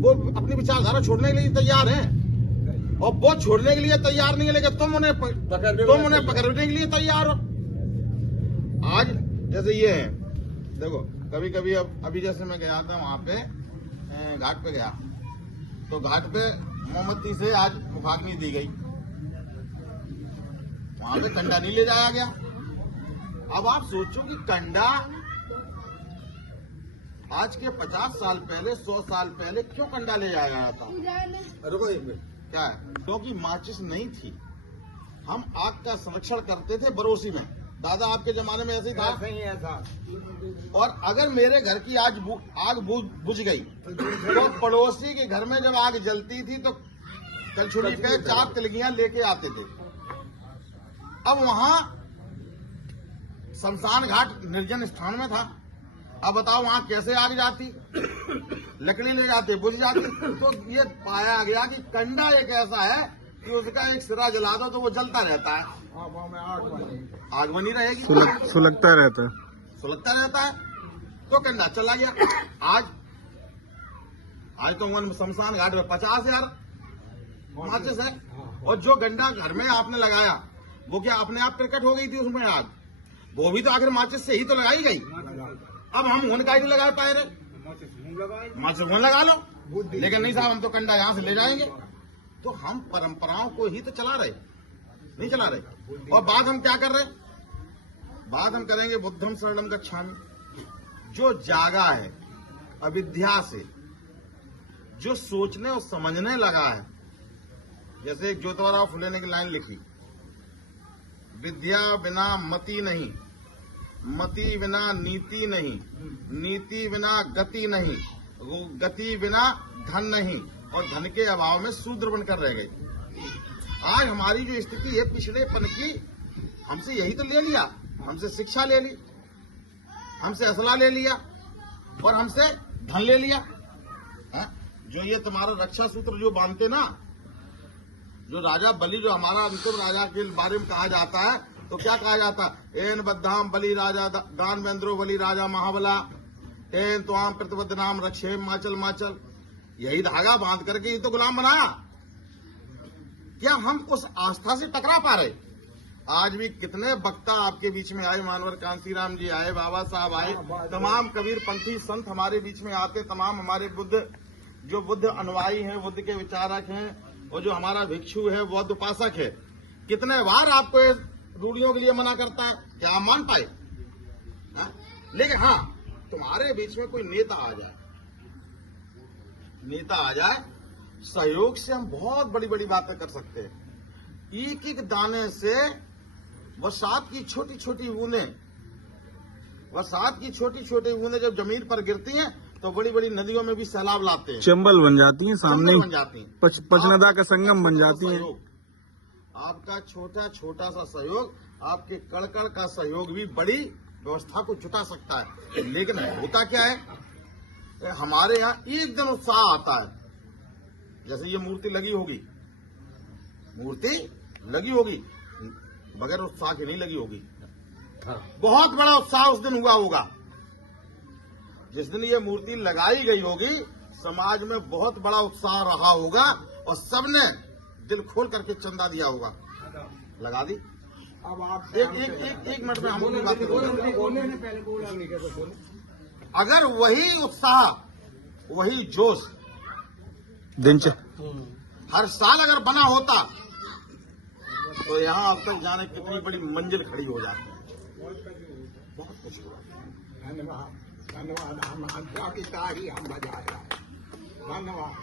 वो अपनी विचारधारा छोड़ने के लिए तैयार हैं और वो छोड़ने के लिए तैयार नहीं है, लेकिन तुम उन्हें पकड़ने के लिए तैयार हो। आज जैसे ये है, देखो कभी कभी अभी जैसे मैं गया था वहां पे घाट पे गया, तो घाट पे मोमबत्ती से आज मुखाग्नि दी गई, वहां पे कंडा नहीं ले जाया गया। अब आप सोचो कि कंडा आज के 50 साल पहले 100 साल पहले क्यों कंडा ले जाया गया था? रुको एक मिनट, क्या है? क्योंकि माचिस नहीं थी। हम आग का संरक्षण करते थे बरोसी में, दादा आपके जमाने में ऐसे ही था। और अगर मेरे घर की आज आग बुझ गई तो पड़ोसी के घर में जब आग जलती थी तो कलछुड़ी पे 4 तिलगियां लेके आते थे। अब वहां शमशान घाट निर्जन स्थान में था, अब बताओ वहां कैसे आग जाती? लकड़ी ले जाते, बुझ जाती। तो ये पाया गया कि कंडा एक ऐसा है कि उसका एक सिरा जला दो तो वो जलता रहता है, आग बनी रहेगी, सुलगता रहता है। तो कंडा चला गया। आज तो शमशान घाट में 50,000 माचिस है, और जो गंडा घर में आपने लगाया वो क्या अपने आप प्रकट हो गई थी उसमें आग? वो भी तो आखिर माचिस से ही तो लगाई गई। अब हम उनका ही नहीं लगा पाए रहे, माचिस वहां लगा लो, लेकिन नहीं साहब हम तो कंडा यहां से ले जाएंगे। तो हम परंपराओं को ही तो चला रहे, नहीं चला रहे। और बात हम क्या कर रहे? बात हम करेंगे बुद्धम शरणम गच्छामि। जो जागा है अविद्या से, जो सोचने और समझने लगा है, जैसे एक ज्योतिबा फुले ने की लाइन लिखी, विद्या बिना मति नहीं, मति बिना नीति नहीं, नीति बिना गति नहीं, गति बिना धन नहीं, और धन के अभाव में शूद्र बनकर रह गई। आज हमारी जो स्थिति है पिछड़ेपन की, हमसे यही तो ले लिया, हमसे शिक्षा ले ली, हमसे असला ले लिया और हमसे धन ले लिया। जो ये तुम्हारा रक्षा सूत्र जो बांधते ना, जो राजा बलि, जो हमारा अंतिम राजा के बारे में कहा जाता है, तो क्या कहा जाता है? एन बद्धाम बलि राजा दान वेंद्रो बलि राजा महाबला, एन त्वाम प्रतिबद्ध नाम रक्षे माचल माचल। यही धागा बांध करके ये तो गुलाम बनाया। क्या हम उस आस्था से टकरा पा रहे? आज भी कितने वक्ता आपके बीच में आए, मानवर कांसीराम जी आए, बाबा साहब आए, तमाम कबीर पंथी संत हमारे बीच में आते, तमाम हमारे बुद्ध अनुयायी हैं, बुद्ध के विचारक हैं, और जो हमारा भिक्षु है, बौद्ध उपासक है, कितने बार आपको रूढ़ियों के लिए मना करता है, क्या आप मान पाए? लेकिन हाँ, तुम्हारे बीच में कोई नेता आ जाए, सहयोग से हम बहुत बड़ी बड़ी बातें कर सकते हैं। एक एक दाने से बरसात की छोटी छोटी बूंदें जब जमीन पर गिरती हैं तो बड़ी बड़ी नदियों में भी सैलाब लाते हैं, चंबल बन जाती हैं, सामने बन जाती हैं, पचनदा का संगम बन जाती हैं। आपका छोटा छोटा सा सहयोग, आपके कड़ का सहयोग भी बड़ी व्यवस्था को जुटा सकता है। लेकिन होता क्या है, हमारे यहाँ एक दिन उत्साह आता है, जैसे ये मूर्ति लगी होगी, बगैर उत्साह की नहीं लगी होगी। बहुत बड़ा उत्साह उस दिन हुआ होगा जिस दिन ये मूर्ति लगाई गई होगी, समाज में बहुत बड़ा उत्साह रहा होगा और सबने दिल खोल करके चंदा दिया होगा। लगा दी। अब आप एक मिनट में हम अपनी बात करें। अगर वही उत्साह, वही जोश हर साल अगर बना होता तो यहाँ अब तक जाने कितनी बड़ी मंजिल खड़ी हो जाती। बहुत कुछ हुआ। धन्यवाद। हम बजा रहे हैं। धन्यवाद।